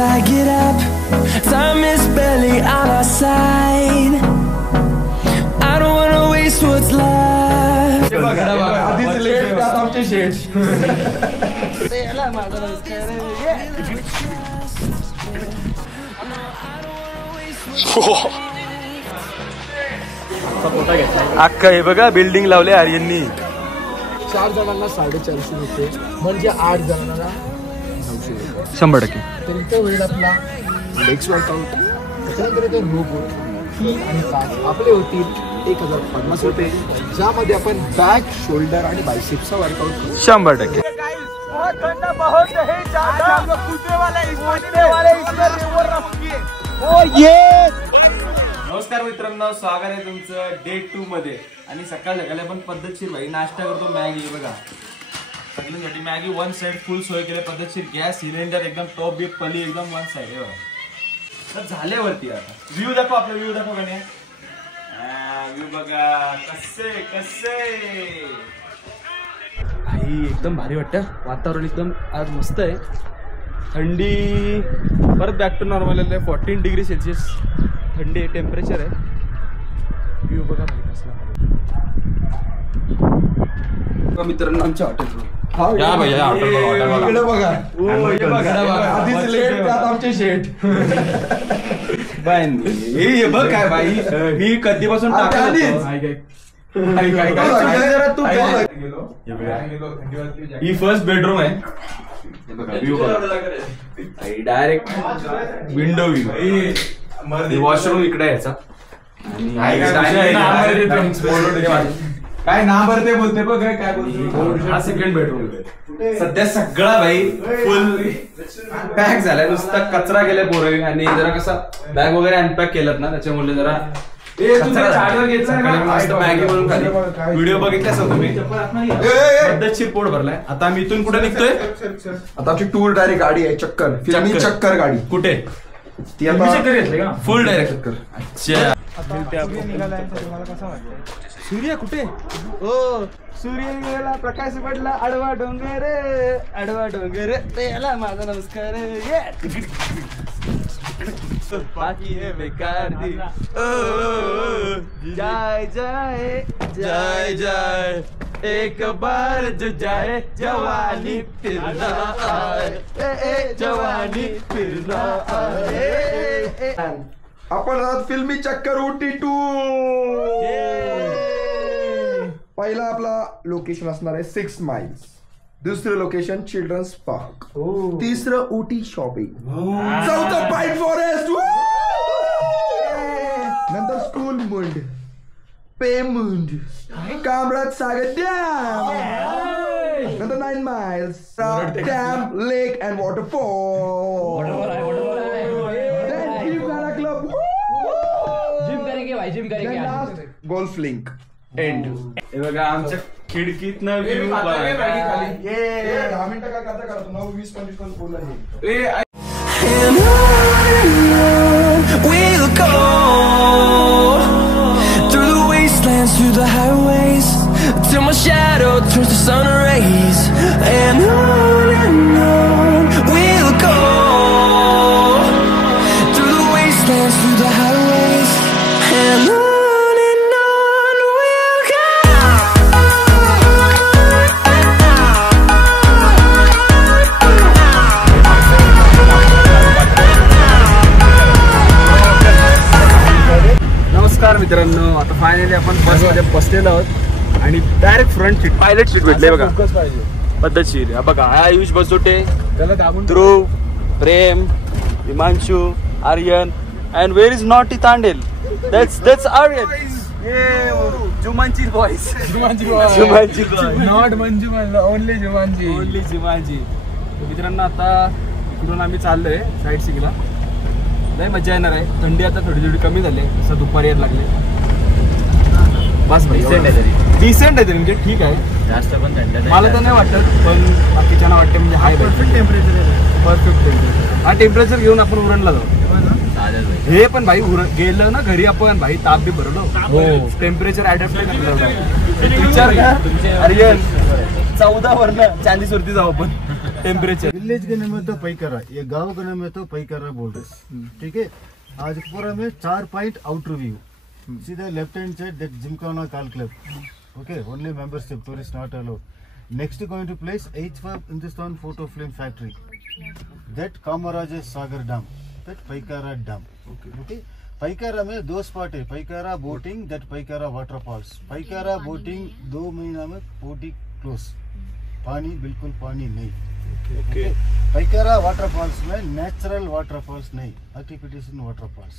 I get up. Time is barely on our side. I don't wanna waste what's left. आधीच late त्यात आमचे शेट. अख्खा हे बघा बिल्डिंग लावले आर्यननी. 4 जणांना 450 रुपये म्हणजे 8 जणांना 100%. तर इथे होईल आपला लेग्स वर्कआउट. त्याच्यानंतर इथे रोप ही आणि तास आपले होतील 1050 रुपये, ज्यामध्ये आपण बॅक, शोल्डर आणि बायसेप्सचा वर्कआउट करू 100%. नमस्कार मित्रांनो, स्वागत आहे तुमचं डे 2 मध्ये. आणि सकाळ सकाळी आपण पद्धतशीर भाई नाश्ता करतो. मॅगी बघा सगळ्यांसाठी मॅगी वन साइड फुल सोय केले पद्धतशीर. गॅस सिलेंडर एकदम टॉप बीप पली एकदम वन साइड आहे बघा. तर झाल्यावरती आता व्ह्यू दाखव, आपला व्ह्यू दाखव का नाही. व्ह्यू बघा कसे कसे भाई एकदम भारी वाटतं. वातावरण एकदम आज मस्त आहे. थंडी परत बॅक टू नॉर्मल आहे. 14 डिग्री सेल्सिअस थंडी टेम्परेचर आहे. व्ह्यू बघा भाई कसला मित्रांनो आमच्या हॉटेल. आधीच लेट त्यात आमचे शेट. हे बघ काय भाई, मी कधीपासून ही फर्स्ट बेडरूम आहे. Direct window view. वॉशरूम इकडे यायचा. काय नाम भरते बोलते बघ काय बोलतो. हा सेकंड बेडरूम. सध्या सगळा भाई फुल पॅक झालाय. नुसता कचरा केलाय पोरं. आणि जरा कसा बॅग वगैरे अनपॅक केलात ना, त्याच्यामुळे जरा मॅगी म्हणून खाली व्हिडिओ बघितला असेल तुम्ही. पद्धतशीर पोट भरलाय. आता आम्ही इथून कुठे निघतोय. आता आमची टूर डायरेक्ट गाडी आहे. चक्कर गाडी. कुठे ती आता फुल डायरेक्ट चक्कर. अच्छा सूर्य कुठे. ओ सूर्य गेला, प्रकाश पडला. आडवा डोंगर, आडवा डोंगर, त्याला माझा नमस्कार. बाकी है बेकार दी. जाय जाय जाय जाय एक बार जो जाए जवानी फिर ना आए. जवानी फिर ना आए. आपण आज फिल्मी चक्कर उटी 2. पहिला आपला लोकेशन असणार आहे 6 माइल्स. दुसरं लोकेशन चिल्ड्रन्स पार्क. तिसरं उटी शॉपिंग. चौथं पाईन फॉरेस्ट. नंतर स्कूल मुंड, पेमुंड, कामराज सागर डॅम. नंतर 9 miles dam, lake and waterfall. Gym करेंगे. Golf link and. हे बघा आमच्या खिडकीतनं व्ह्यू बघा. 10 मिनिटं काय करता करा. 9, 20, 25 बोलला. And on we'll go through the wastelands, through the highways, till my shadow turns to sun rays. And on we'll go through the wastelands, through the highways. And on we'll go. नमस्कार मित्रांनो, आता finally आपण बसमध्ये बसलेलो आहोत आणि direct front seat pilot seat भेटले बघा. पद्धतशीर बघा. Ayush Basote, Dhruv, Prem, Himanshu, Aryan and where is naughty Tandel. That's Aryan. Jumanji boys. Jumanji not Manju, only Jumanji. Only Jumanji. मित्रांनो आता इकडून आम्ही चाललोय साईड सीला. लय मजा येणार आहे. थंडी आता थोडी थोडी कमी झाली. असं दुपारी यायला लागले. बस भाई डिसेंट आहे तरी म्हणजे ठीक आहे. जास्त पण थंड मला तर नाही वाटत, पण बाकीच्यांना वाटते म्हणजे हाय परफेक्ट टेम्परेचर आहे. Perfect temperature. हा टेम्परेचर घेऊन आपण उरणला जाऊ. हे पण भाई गेलं ना घरी आपण भाई ताप बी भरलो. टेम्परेचर ऍडॅप्ट नाही करणार. विचार घ्या. आर्यन 14 वरनं 40 वरती जाऊ आपण. टेम्परेचर विलेज के नाम है तो पैकरा, ये गांव का नाम है तो पैकरा बोल रहे। ठीक है, आज पूरा में 4 पॉइंट आउटर व्यू, सीधा left hand side that Gymkhana call club, okay, only membership, tourist not allowed. Next going to place H5 Hindustan photo film factory, that Kamaraj Sagar dam, that Pykara dam, okay. Pykara में 2 स्पॉट है, Pykara boating, that Pykara waterfalls. Pykara boating 2 महीना में boating close, पानी बिल्कुल पानी नहीं, okay. Pykara waterfalls में natural waterfalls नहीं, आर्टिफिशियल वाटरफॉल्स।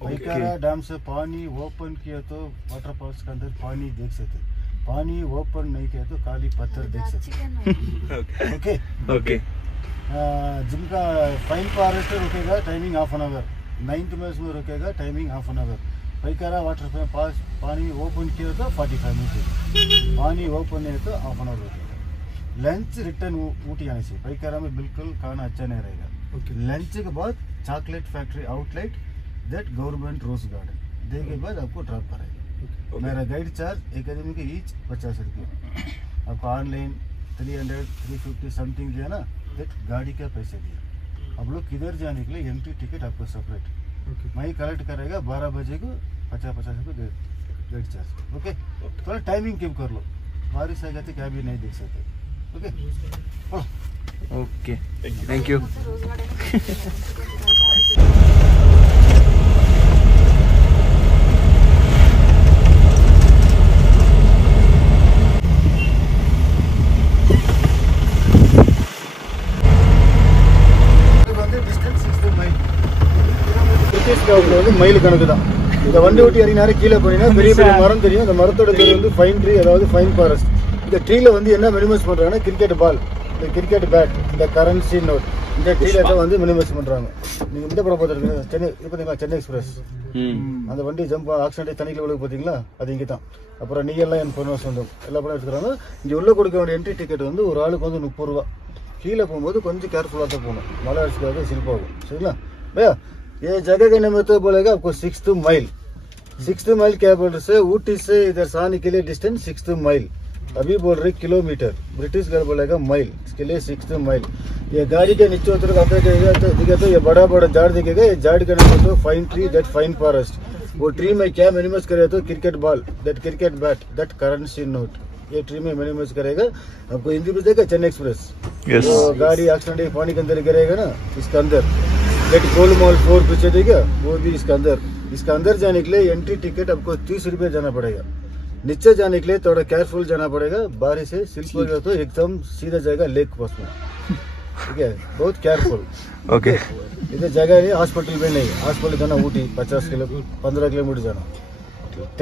पैकरा डैम से पानी ओपन किया तो वाटरफॉल्स के अंदर पानी देख सकते, पानी ओपन नहीं किया तो काली पत्थर देख सकते, ओके ओके। जिनका फाइन फॉरेस्ट रुकेगा timing half an hour, 9th में रुकेगा timing half an hour. Paikra water pass पानी ओपन किया तो 45 मिनट, पानी ओपन है तो हाफ एन आवर रुकेगा। लंच रिटर्न ऊटी आने से, पैकरा में बिल्कुल खाना अच्छा नहीं रहेगा। लंच के बाद chocolate factory outlet, that government rose garden, दे के बाद आपको ड्रॉप करेगा। मेरा गाइड चार्ज एक आदमी के ईच 50 रुपये, आपको ऑनलाइन 300 350 समथिंग दिया ना, दैट गाड़ी का पैसे दिया। अब लोग किधर जाने के लिए एंट्री टिकट आपको सेपरेट वहीं कलेक्ट करेगा, 12 बजे को 50 रुपये गाइड चार्ज, ओके। थोड़ा टाइमिंग कीप कर लो, बारिश आ जाती क्या भी नहीं देख सकते, okay okay, thank you. Mile கணக்கு தான் இந்த வண்டி ஓட்டி இறங்கினாரு கீழே போனீங்கன்னா பெரிய பெரிய மரம் தெரியும், அந்த மரத்தோட பேர் வந்து ஃபைன் ட்ரீ, அதாவது ஃபைன் ஃபாரஸ்ட். இந்த ட்ரீல வந்து என்ன மினிமைஸ் பண்றாங்கன்னா கிரிக்கெட் பால், இந்த கிரிக்கெட் பேட், இந்த கரன்சி நோட், இந்த ட்ரீல தான் வந்து மினிமைஸ் பண்றாங்க. நீங்க இந்த படம் பார்த்துருக்கீங்க சென்னை, இப்போ பாத்தீங்களா சென்னை எக்ஸ்பிரஸ், அந்த வண்டி ஜம்ப் ஆக்சிடென்ட் தண்ணிக்குள்ள விழுகு பாத்தீங்களா, அது இங்கே தான். அப்புறம் நீ எல்லாம் என் பொண்ணு சொந்தம் எல்லா படம் எடுத்துக்கிறாங்க. இங்க உள்ள கொடுக்க வேண்டிய என்ட்ரி டிக்கெட் வந்து ஒரு ஆளுக்கு வந்து 30 ரூபா. கீழே போகும்போது கொஞ்சம் கேர்ஃபுல்லா தான் போகணும், மலை அடிச்சுக்காக சிரிப்பாகும், சரிங்களா भैया। ये जगह के नाम तो बोलेगा आपको 6th माइल, 6th माइल क्या बोल रहे, ऊटी से इधर से आने के लिए डिस्टेंस 6th माइल, अभी बोल रहे किलोमीटर, ब्रिटिश घर बोलेगा माइल, इसके लिए 6th माइल। ये गाड़ी के नीचे उतर दिखेगा तो ये बड़ा बड़ा झाड़ दिखेगा, ये झाड़ का नाम तो fine tree, that fine forest. वो ट्री में क्या मिनिमाइज करे तो cricket ball, that cricket bat, that currency note, ये ट्री में मिनिमाइज करेगा। आपको हिंदी में देगा चेन्नई एक्सप्रेस, तो गाड़ी एक्सीडेंट पानी के अंदर गिरेगा ना, इसके अंदर गेट गोल मॉल 4 पीछे देगा, वो भी इसके अंदर। इसके अंदर जाने के लिए एंट्री टिकट आपको 30 रुपये जाना पड़ेगा। नीचे जाने के लिए थोड़ा केयरफुल जाना पड़ेगा, बारिश से स्लिप हो गया तो एकदम सीधा जाएगा लेक पास में, ठीक है, बहुत केयरफुल, ओके। इधर जगह नहीं, हॉस्पिटल में नहीं, हॉस्पिटल जाना ऊटी 15 किलोमीटर जाना।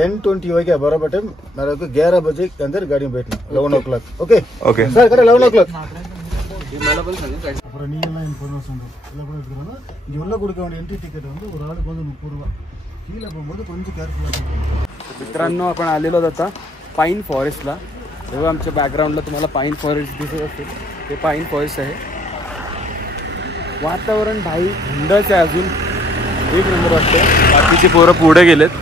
10:20 हो गया बराबर टाइम, मेरे को 11 बजे के अंदर गाड़ी में बैठना, 11 o'clock, ओके ओके सर, करें 11 o'clock। मला पण सांगितलं அப்புறம் நீ எல்லாம் இன்ஃபர்மேஷன் எல்லாம் கூட எடுத்துக்கணும். இங்கே உள்ள கொடுக்க வேண்டிய என்ட்ரி டிக்கெட் வந்து ஒரு ஆளுக்கு வந்து 30 ரூபா. கீழே போகும்போது கொஞ்சம் केयरफुल आहे. मित्रांनो आपण आलेलो आता पाईन फॉरेस्टला, तेव्हा आमच्या बॅकग्राऊंडला तुम्हाला पाईन फॉरेस्ट दिसत असेल, ते पाईन फॉरेस्ट आहे. वातावरण भाई थंडच आहे, अजून एक नंबर वाटतं. बाकीचे पोरं पुढे गेलेत,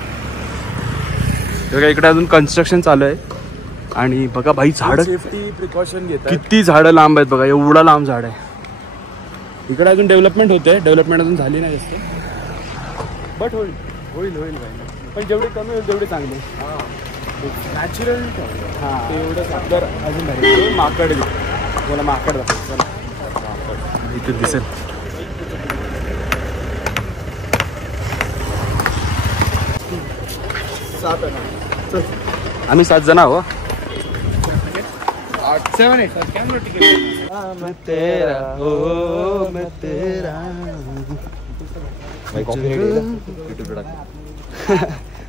बघा इकडे अजून कन्स्ट्रक्शन चालू आहे. आणि बघा भाई झाडं, सेफ्टी प्रिकॉशन घेतात, किती झाडं लांब आहेत बघा, एवढा लांब झाड आहे. इकडे अजून डेव्हलपमेंट होते, डेव्हलपमेंट अजून झाली नाही जास्त, बट होईल होईल होईल भाई, पण जेवढे कमी होईल तेवढे चांगले. नॅचरल हां एवढं तर अजून भारी. माकड मला माकड दाखव, चला इथे दिसेल. आम्ही 7 जण आहो. 7 8 कॅमेरा टिकट मैं तेरा हो मैं तेरा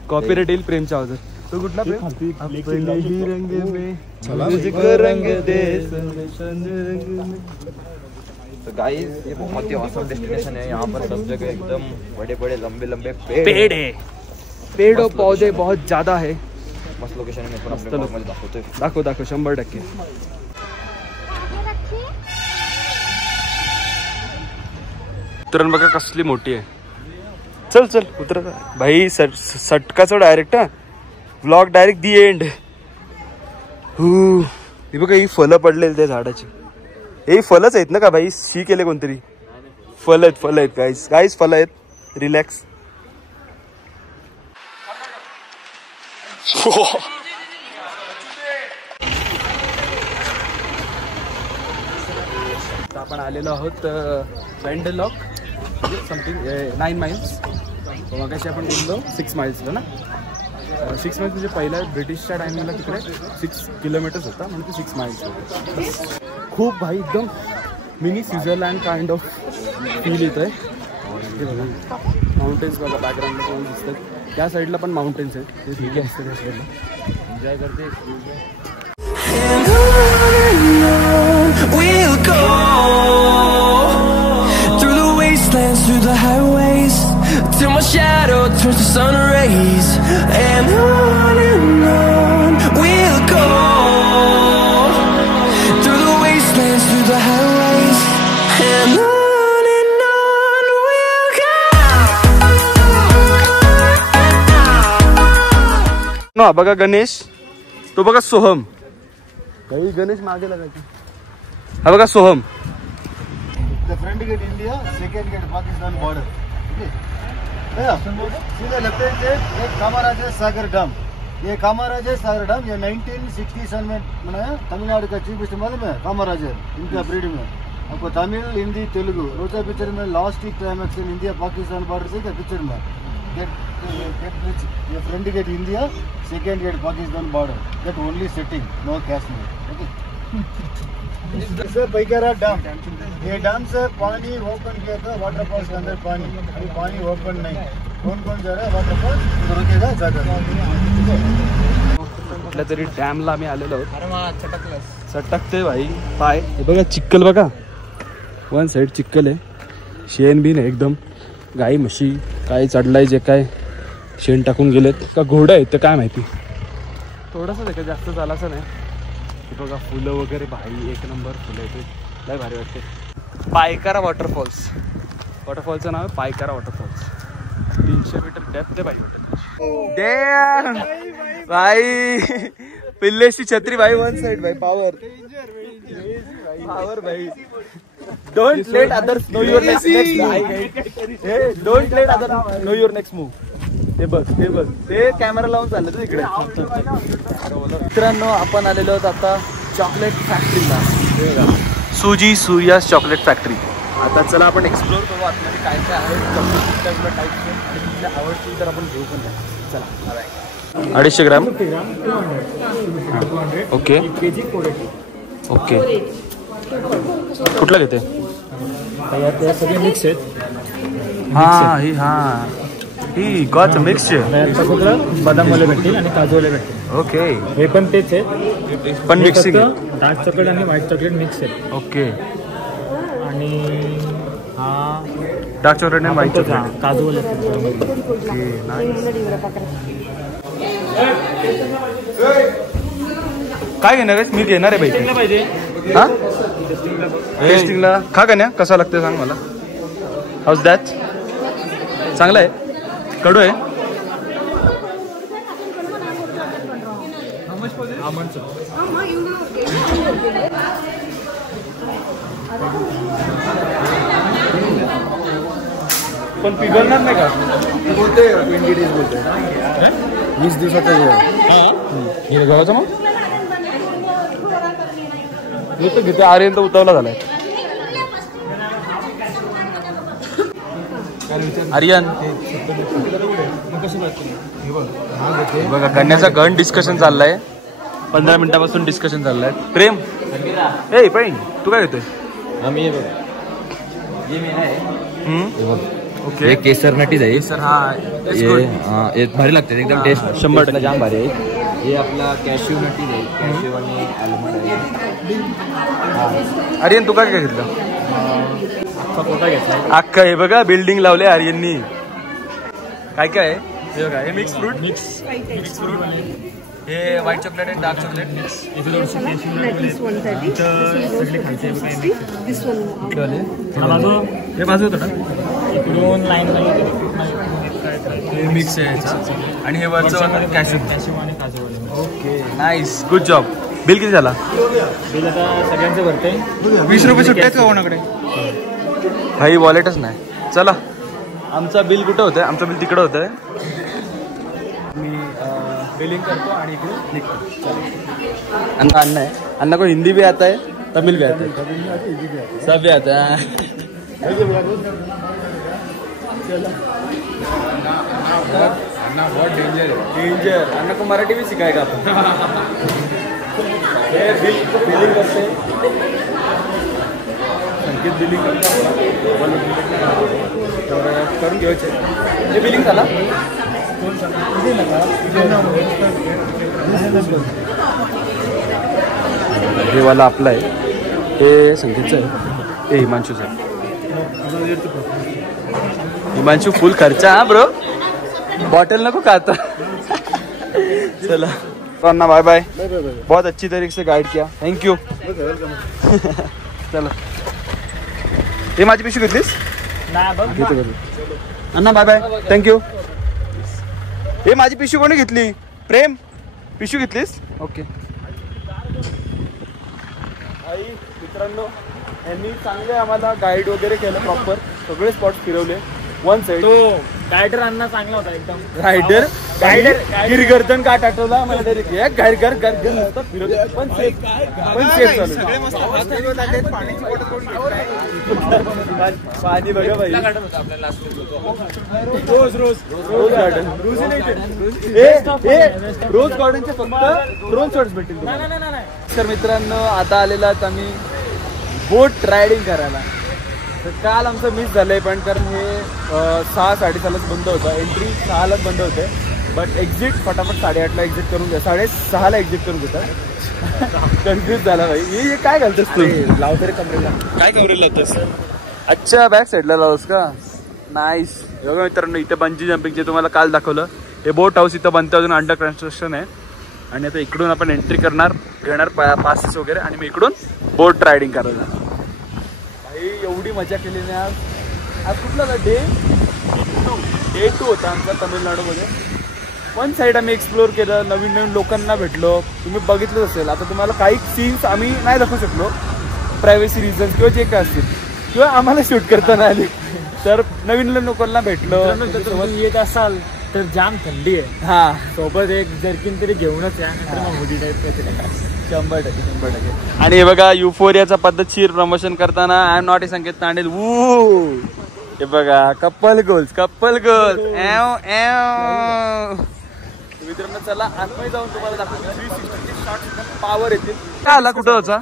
कॉपीराइट येईल प्रेमच्या आवाजात. तो कुठला प्रेम? अपने ही रंग में मुझको रंग दे. तो गाइस ये बहुत ही ऑसम डेस्टिनेशन है. यहाँ पर सब जगह एकदम बड़े बड़े लंबे लंबे पेड़ है. पेड़ और पौधे बहुत ज्यादा है. मस्त लोकेशन है. मैं अपने ब्लॉग मध्ये दाखवतोय. दाखव 100%. उतरण बघा कसली मोठी आहे. चल चल उतर भाई. सटकाचं डायरेक्ट ब्लॉग डायरेक्ट दी एंड. हे बघा ही फळं पडलेली त्या झाडाची. हे फलच आहेत ना का भाई? शी केले कोणतरी. फल आहेत गाईस फल आहेत. रिलॅक्स. आपण आलेलो आहोत वेंडलॉक समथिंग 9 माइल्स. मगाशी आपण गेलो 6 माइल्सला ना. 6 माइल्स म्हणजे पहिला ब्रिटिशच्या टायमिंगला तिकडे 6 किलोमीटर्स होता म्हणजे 6 माइल्स होते. खूप भाई एकदम mini Switzerland kind of feel येत आहे. हे बघा माउंटेन्स बघा बॅकग्राऊंडला कोण दिसतात. त्या साईडला पण माउंटेन्स आहेत. ते ठीक आहे त्या साईडला एन्जॉय करते. We'll go through the wastelands, through the highways, till my shadow turns to sun rays. And on we'll go through the wastelands, through the highways, and on we'll go. No, बघा गणेश. तो बघा सोहम. काही गणेश मागे लागायचे. हा बघा Soham. The front gate India, second gate Pakistan border. Okay. सीधा लगते थे एक कामाराजा सागर डैम. ये कामाराजा सागर डैम ये 1967 में बनाया. तमिलनाडु का चीफ मिनिस्टर मालूम है कामाराजा. इनका ब्रीड में आपको तमिल हिंदी तेलुगु रोजा पिक्चर में last climax in India Pakistan border से पिक्चर में ये front gate India, second gate Pakistan border. That only setting, no Kashmir. Okay. Pykara dam. ये डैम से पानी ओपन किया था वाटरफॉल्स के अंदर पानी. अभी पानी ओपन नहीं. कौन जा रहा है वाटरफॉल्स रुकेगा जाकर. कुठल्या तरी डॅमला आम्ही आलेलो आहोत. सटकते भाई पाय. हे बघा चिक्कल बघा. वन साईड चिक्कल आहे. शेण बिन आहे एकदम. गाई म्हशी काय चढलाय जे काय शेण टाकून गेलेत का घोडं आहेत तर काय माहिती. थोडंसं आहे का जास्त चालायचं नाही. बघा फुलं वगैरे भाई एक नंबर फुलं येते. लय भारी वाटते. पायकारा वॉटरफॉल्स. वॉटरफॉलचं नाव आहे पायकारा वॉटरफॉल्स. 300 मीटर डेप्थ आहे भाई. भाई पिल्लेची छत्री भाई. वन साइड भाई. पावर भाई. Don't let others know your next don't let others know your next move. ते बघ ते कॅमेरा लावून चाललं तर इकडे. मित्रांनो आपण आलेलो आहोत आता चॉकलेट फॅक्टरीला. सुजी सूर्यास चॉकलेट फॅक्टरी. आता चला आपण एक्सप्लोर करू आतमध्ये काय काय आहे. चॉकलेट टाईपचे आणि तुला आवडतील तर आपण घेऊ पण. चला 250 ग्राम. Okay okay. कुठला घेते? सगळे मिक्स आहेत. He got mix. बदामवाले भेटतील आणि काजूवाले भेटतील. ओके. हे पण तेच आहे पण मिक्सिंग. डार्क चॉकलेट आणि व्हाईट चॉकलेट मिक्स आहे. ओके. आणि हा डार्क चॉकलेट आणि व्हाईट चॉकलेट काजूवाले. काय घेणार आहेस? मी घेणार आहे भाई. पाहिजे हा टेस्टिंगला खा का नाही. कसा लागते सांग मला. House that. चांगला आहे. कडू आहे. पण पिघलणार नाही का? बोलते 20 days बोलते. 20 दिवसाचा हे गव्हाचं मग घेतो. आर्यन तर उतावला झालाय. आर्यन बघा गण्याचा गण डिस्कशन चाललाय. 15 मिनिटापासून डिस्कशन चाललंय. प्रेम ए पण तू काय घेतोय? आम्ही ओके. केसर नटी जाईल सर. हा ये भारी लागते एकदम. टेस्ट 100% जाम भारी आहे. हे आपला कॅश्यू नटी जाईल. कॅश्यू आणि आलमंड आहे. आर्यन तू काय काय घेतलं? पोटा घेतला. अख्खा हे बघा बिल्डिंग लावले आर्यननी. काय काय आहे हे बघा. हे मिक्स फ्रूट. हे व्हाईट चॉकलेट आणि डार्क चॉकलेट. हे बाजू होतं ना. इकडून लाईन हे मिक्स आहे आणि हे वरचं कॅशू. आणि काजूवाले. Okay nice. Good job. Bill किती झाला? बिल आता सगळ्यांचं भरते 20 रुपये सुट्टे आहेत का कोणाकडे? भाई वॉलेटच नाही. चला आमचा बिल कुठं होतं? आमचं बिल तिकडं होतं. मी बिलिंग करतो आणि इकडून निघतो. अन्ना अन्ना है. अन्ना को हिंदी भी आता है, तमिल भी आता है, सब भी आता है. अन्ना बहुत डेंजर है. डेंजर. अन्ना को मराठी भी सिखाएगा आपण. हे बिलिंग करते. संकेत बिलिंग करतो. करून घ्यायचे. हे बिलिंग झाला. हे वाला आपला आहे. हे संकेतचं आहे. हे हिमांशूचं आहे. हिमांशू फुल खर्चा हा ब्रो. बॉटल नको का आता. चला अन्ना बाय बाय. बहुत अच्छी तरीके से गाइड किया. Thank you. चला हे माझी पिशवी घेतलीस? अन्ना बाय बाय. थँक्यू. हे माझी पिशवी कोणी घेतली? प्रेम पिशवी घेतलीस? ओके. आई मित्रांनो यांनी चांगले आम्हाला गाईड वगैरे केलं. प्रॉपर सगळे स्पॉट फिरवले. वन साइड तो गायडर अन्ना चांगला होता एकदम. रायडर गिरगर्दन का आठवला मला डायरेक्ट. घर नुसतं फिरवलं पण सेफ चालू. पाणी बघा भाई. रोज गार्डन रोज गार्डनचे फक्त ड्रोन शॉट्स भेटतील. तर मित्रांनो आता आलेला आम्ही बोट रायडिंग करायला. तर काल आमचं मिस झालंय पण कारण हे 6-6:30लाच बंद होतं. एंट्री 6लाच बंद होते. बट एक्झिट फटाफट 8:30ला एक्झिट करून घ्या. 6:30ला एक्झिट करून घेतात. कन्फ्युज झाला भाई. हे काय घालतोस तू? लाव तरी कमरेला. काय कमरेला लावतोस? अच्छा बॅक साईडला लावस का? नाईस. बघा मित्रांनो इथे बंजी जम्पिंग जे तुम्हाला काल दाखवलं हे बोट हाऊस इथं बनतं. अजून अंडर कन्स्ट्रक्शन आहे. आणि आता इकडून आपण एंट्री करणार घेणार पासेस वगैरे आणि मी इकडून बोट रायडिंग करायला. भाई एवढी मजा केली ना आज. आज कुठला डे 2 होता आमचा तामिळनाडूमध्ये. वन साईड आम्ही एक्सप्लोर केलं. नवीन नवीन लोकांना भेटलो. तुम्ही बघितलंच असेल. आता तुम्हाला काही सीन्स आम्ही नाही दाखवू शकलो प्रायव्हसी रिझन्स किंवा जे काय असतील किंवा आम्हाला शूट करताना आले. तर नवीन नवीन लोकांना भेटलो. येत असाल तर जाम थंडी आहे. हा सोबत एक जर्किन तरी घेऊनच या. नंतर मग हुडी टाईप काहीतरी 100%. आणि हे बघा युफोरियाचा पद्धतशीर प्रमोशन करताना आय एम नॉट ए संकेत तांडेल. हे बघा कपल गोल्स. मित्रांनो चला आतमध्ये जाऊन तुम्हाला दाखवतो 360 शॉट्स पॉवर येतील. काय आला कुठं होता?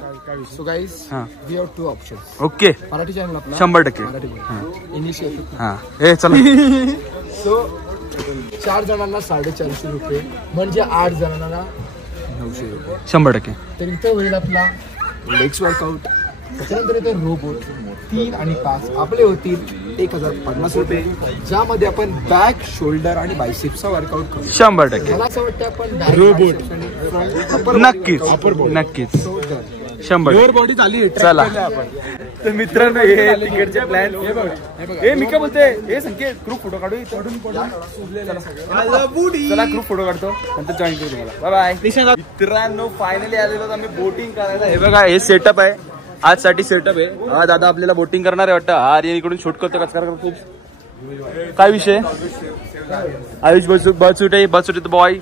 So guys we have 2 options. Okay Marathi channel आपला 100%. इंग्लिश हा हे चला. सो 4 जणांना 450 रुपये म्हणजे 8 जणांना 900 रुपये. 100%. तर इथं होईल आपला लेग्स वर्कआउट. त्याच्यानंतर इथे रोबोट 3 आणि 5 आपले होतील 1050 रुपये. ज्यामध्ये आपण बॅक शोल्डर आणि बायसेप्सचा वर्कआउट करू. 100%. मला असं वाटतं आपण नक्कीच 100% बॉडी झाली. चला तर मित्रांनो हे तिकडचे प्लॅन. हे मी काय बोलते हे संकेत ग्रुप फोटो काढू. चला ग्रुप फोटो काढतो नंतर जॉईन करू तुम्हाला. Bye bye. मित्रांनो फायनली आलेलो आम्ही बोटिंग करायला. हे बघा हे सेटअप आहे आजसाठी सेटअप आहे. हा दादा आपल्याला बोटिंग करणार आहे वाटतं. हा इकडून शूट करतो. कचकार करतो. काय विषय? Ayush Basute boy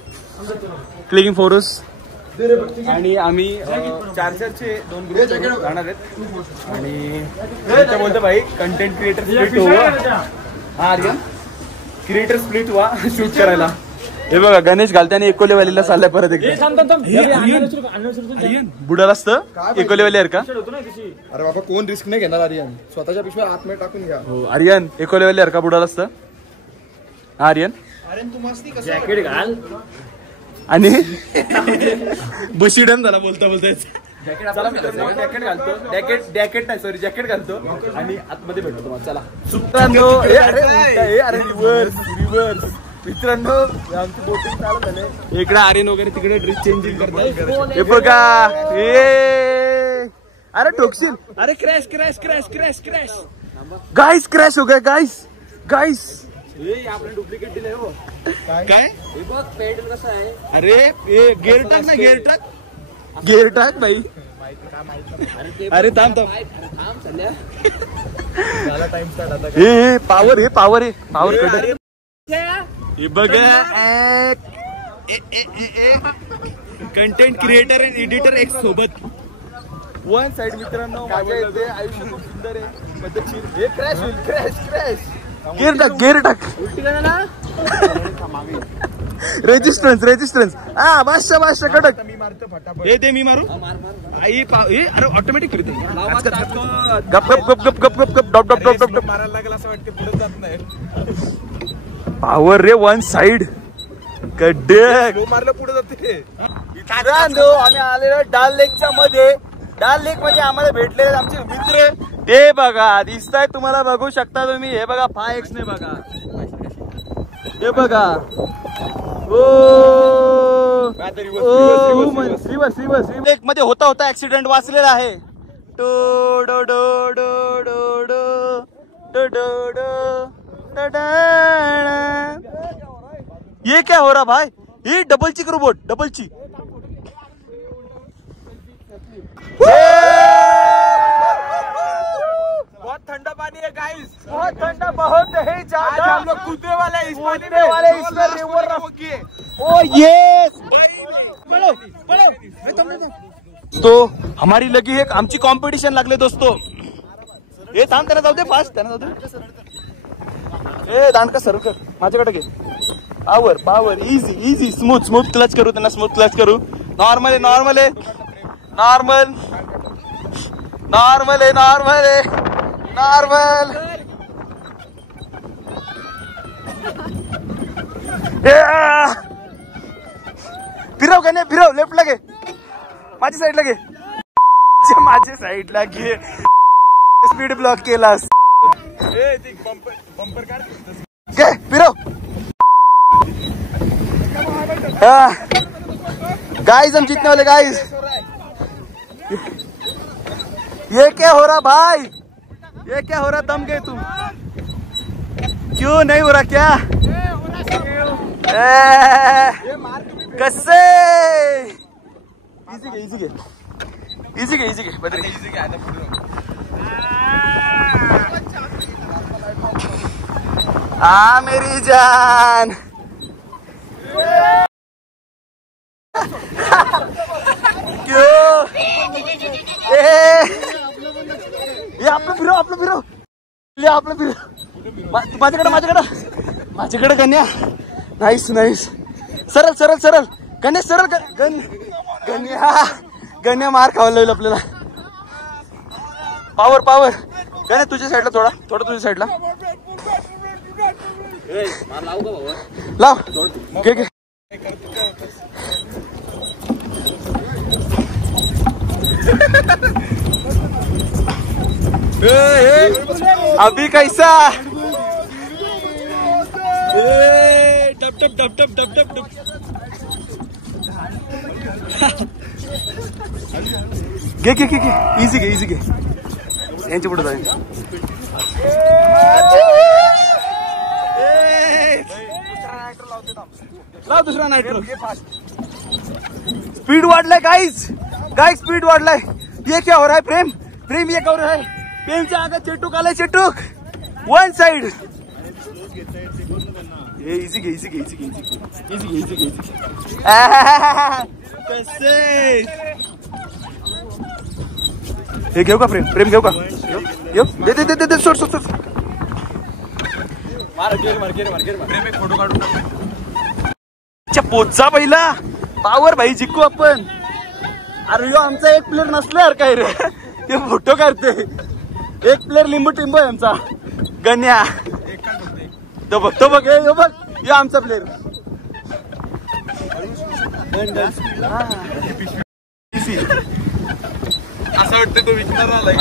clicking photos. आणि आम्ही 4-4चे 2 ग्रुप जाणार आहेत. आणि बोलतो भाई कंटेंट क्रिएटर स्प्लिट हुआ. हा आर्यन क्रिएटर स्प्लिट हुआ शूट करायला. हे बघा गणेश घालत्याने एकोलेवालीला चाललाय परत एकदा. बुडाला असतं एकोलेवाली आहे का? अरे बाबा कोण रिस्क नाही घेणार. आर्यन स्वतःच्या पिशव्या आतमध्ये टाकून घ्या. हो आर्यन एकोलेवाली आहे का? बुडाला असतं आर्यन. तू मस्ती जॅकेट घाल आणि बशिडन झाला बोलता चला मित्रांनो जॅकेट घालतो. जॅकेट नाही सॉरी जॅकेट घालतो आणि आतमध्ये भेटतो तुम्हाला. चला मित्रांनो अरे रिव्हर्स मित्रांनो आमची बोटिंग चालू झाले. इकडे आर्यन वगैरे तिकडे ड्रेस चेंजिंग करतात. हे बघा अरे ठोकशील. अरे क्रॅश गाइस क्रॅश हो गया गाइस. आपने डुप्लिकेट दिले हो काय? हे बघ पेड कसं आहे. अरे गिअर टाक ना गिअर टाक. गेअर टाक भाई. अरे थांब थांब. हे पावर आहे पावर आहे पावर कट. हे बघा कंटेंट क्रिएटर आणि एडिटर एक सोबत वन साइड. मित्रांनो माझ्या इथे आयुष्य खूप सुंदर आहे पद्धतशीर. हे क्रॅश होईल क्रॅश क्रॅश. गेअर टाक गेअर टाक. रेजिस्टन्स हा बादशा बादशा कडक. हे दे मी मारू. अरे ऑटोमॅटिक गप गप गप गप गप गप गप डॉप डॉप डॉप मारायला लागला असं वाटतं पुढे जात नाही. पावर रे वन साइड कडक मारलं पुढे जाते. आम्ही आलेलो डाल लेकच्या मध्ये. डाल लेक मध्ये आम्हाला भेटले आमचे मित्र. ते बघा दिसताय तुम्हाला बघू शकता तुम्ही. हे बघा 5X ने बघा. हे बघा लेक मध्ये होता होता ऍक्सिडेंट वाचलेला आहे. डो डो डो डो डो डो डो डो डो. ये क्या हो रहा भाई. ये डबल चिक रोबोट डबल चिक. बहुत ठंडा पानी है गाइस. बहुत ठंडा बहुत है ज्यादा. हम लोग कूदने वाले इस पानी में. ओ यस पळो पळो. तो हमारी लगी एक आमची कॉम्पिटिशन लागले दोस्तो. हे थांब त्यांना जाऊ दे फास्ट. त्यांना जाऊ दे. ए दांडका सर्व कर माझ्याकडे घे. Power power easy easy smooth smooth clutch करू. त्यांना स्मूथ क्लच करू. नॉर्मल आहे नॉर्मल आहे नॉर्मल नॉर्मल आहे नॉर्मल आहे नॉर्मल. फिरव का नाही फिरव. लेफ्ट लागे माझ्या साईडला घे. माझ्या साईडला घे. स्पीड ब्लॉक केलास. घे फिरव. गाइस हम जीतने वाले गाइस. ये क्या हो रहा भाई. ये क्या हो रहा. दम गए तुम. क्यों नहीं हो रहा क्या. कससे इजी घे इजी घे इजी घे इजी घे बद्री. आ मेरी जान. क्यों ये आपलं फिरव आपलं फिरव. आपलं फिरव माझ्याकडे कन्या. Nice nice. सरळ सरळ सरळ गणेश सरळ गण्या गण्या मार खावा लागेल आपल्याला. पावर पावर गण्या तुझ्या साईडला थोडा थोडा तुझ्या साईडला लाव. घे घे. अभी कैसा. टप टप टप टप टप टप टप. घे घे घे घे इझी घे इझी घे. यांच्या पुढे जाईल. लाव दुसरा नाइट्रो. स्पीड वाढलाय गाइस गाइस स्पीड वाढलाय. ये क्या हो रहा है प्रेम. प्रेम ये क्या हो रहा है. प्रेमच्या आगे चेटूक आलाय. चेटूक वन साइड. इझी घे इझी घे इझी घे इझी घे इझी घे. कसे हे घेऊ का प्रेम. प्रेम घेऊ का. घेऊ दे दे दे दे. सोड सोड सोड. मार गेर मार गेर मार गेर मार. प्रेम एक फोटो काढू. पोचा पहिला पावर भाई जिंकू आपण. अरे यो आमचा एक प्लेअर नसल्यावर काय रे. ते फोटो काढते. एक प्लेअर लिंबू टिंबू आहे आमचा गण्या. तो बघ तो बघ यो बघ यो आमचा प्लेअर. असं वाटतं तो विकणार आलाय.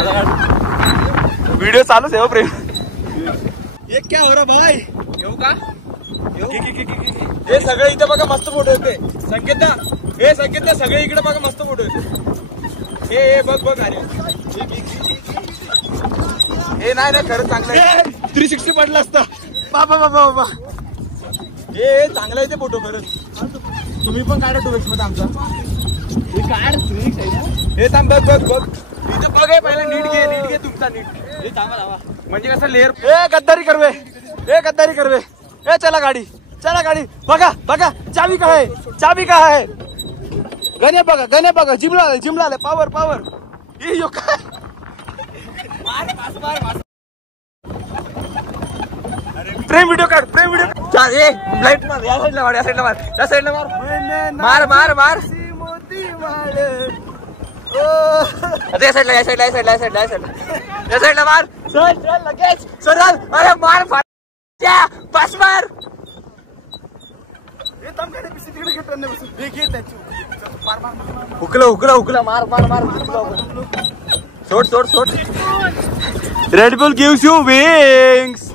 व्हिडिओ चालूच आहे हो प्रेम. ये क्या हो रहा भाई. घेऊ का. हे सगळे इथे बघा मस्त फोटो येते. संकेत हे संकेत सगळे इकडे बघा मस्त फोटो येते. हे बघ बघ. अरे हे नाही नाही खरंच चांगलं आहे. 360 पडला असता. बाबा बाबा बाबा. हे चांगला आहे ते फोटो खरंच. तुम्ही पण काढा 2X मध्ये आमचा. हे थांब बघ बघ बघ इथं बघ आहे पहिला नीट घे तुमचा नीट हे थांबा म्हणजे कसं लेअर ए गद्दारी करवे ए चला गाडी बघा चाबी का है गणे बघा जिमला आले पावर ये यो काय प्रेम व्हिडिओ ए लाईट मार या साईडला मार मोती मार या साईडला मार चल लगेच चल अरे मार पास मार हुकला मार सोड red boule gives you wings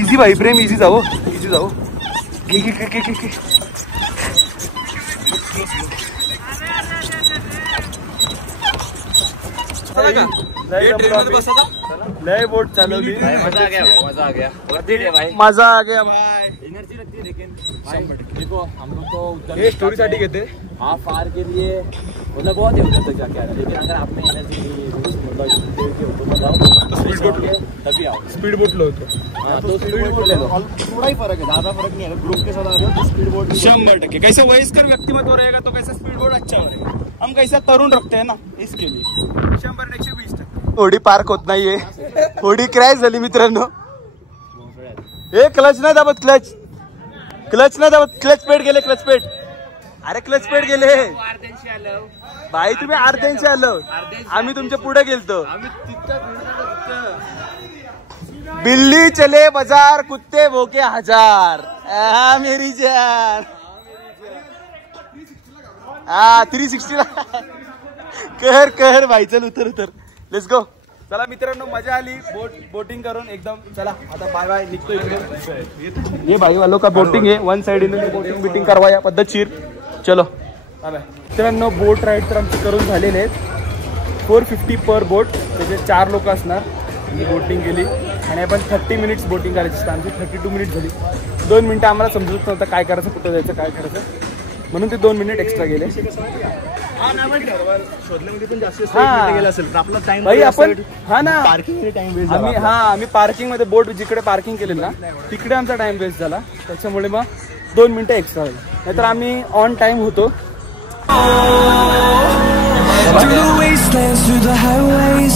easy भाई प्रेम इजी जाओ घे नए बोट चालवली मजा आ गया भाई एनर्जी लगती है लेकिन देखो हम लोग तो ये स्टोरी साठी घेते हाफ आवर के लिए मतलब बहुत ही उधर तक जाके आ रहे लेकिन अगर आपने एनर्जी तभी आओ स्पीड बोट लो होतो हाँ तो स्पीड बोट ले लो थोड़ा ही फर्क है ज्यादा फर्क नहीं है ग्रुप के साथ आ रहे हो तो स्पीड बोट 100% कैसे वयस्कर व्यक्तिमत्व रहेगा तो कैसा स्पीड बोट अच्छा रहेगा हम कैसा तरुण रखते हैं ना इसके लिए 100-120% होडी पार्क होत नाहीये होडी क्रॅश झाली मित्रांनो हे क्लच नाही दाबत क्लच पेट गेले भाई तुम्ही अर्ध्यांशी आलो आम्ही तुमच्या पुढे गेलतो बिल्ली चले बाजार कुत्ते भोके हजार मेरी जान 360 ला कर भाई चल उतर लेट्स गो चला मित्रांनो मजा आली बोटिंग करून एकदम चला आता बाय निघतो इकडे ये भाई वालों का बोटिंग है वन साइड बोटिंग बिटिंग करवाया पद्धतशीर चलो मित्रांनो बोट राईड तर आमची करून झालेले आहेत 450 पर बोट त्याचे 4 लोक असणार मी बोटिंग केली आणि आपण 30 मिनिट्स बोटिंग करायची असतं आमची 32 मिनिट झाली 2 मिनिटं आम्हाला समजत नव्हतं काय करायचं कुठं जायचं काय करायचं म्हणून ते 2 मिनिट एक्स्ट्रा गेले आम्ही पार्किंग मध्ये बोट जिकडे पार्किंग केलेलं ना तिकडे आमचा टाइम वेस्ट झाला त्याच्यामुळे मग 2 मिनिटं एक्स्ट्रा झाली नाहीतर आम्ही ऑन टाइम होतो Through the wastelands, through the highways,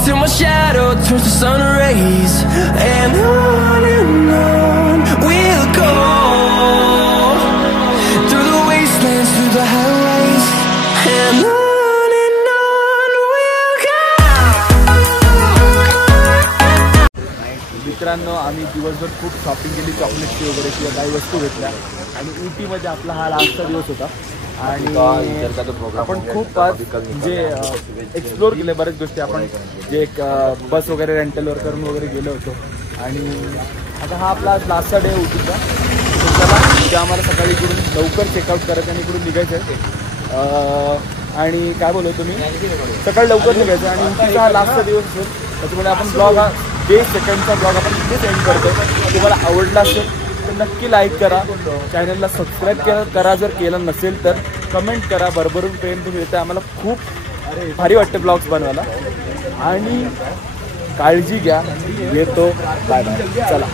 till my shadow turns to sun rays, and on we'll go. Through the wastelands, through the highways, and on we'll go. मित्रांनो आम्ही दिवसभर खूप शॉपिंग केली चॉकलेटची वगैरे किंवा काही वस्तू घेतल्या आणि उटीमध्ये आपला हा लास्टचा दिवस होता आणि आपण खूप म्हणजे एक्सप्लोर केले बऱ्याच गोष्टी आपण जे एक बस वगैरे रेंटलवर करून वगैरे गेलो होतो आणि आता हा आपला लास्टचा डे उटीचा त्याला उद्या आम्हाला सकाळी इकडून लवकर चेकआउट करायचं आणि इकडून निघायचं आहे आणि काय बोलू तुम्ही सकाळी लवकर निघायचं आणि उटीचा हा लास्टचा दिवस असेल त्याच्यामुळे आपण ब्लॉग हा डे सेकंडचा ब्लॉग आपण इथेच एंड करतो तुम्हाला आवडला असेल तर नक्की लाईक करा चॅनलला सबस्क्राईब करा जर केलं नसेल तर कमेंट करा भरभरून प्रेम तुम्ही देता आम्हाला खूप भारी वाटतं ब्लॉग्स बनवायला आणि काळजी घ्या येतो बाय बाय चला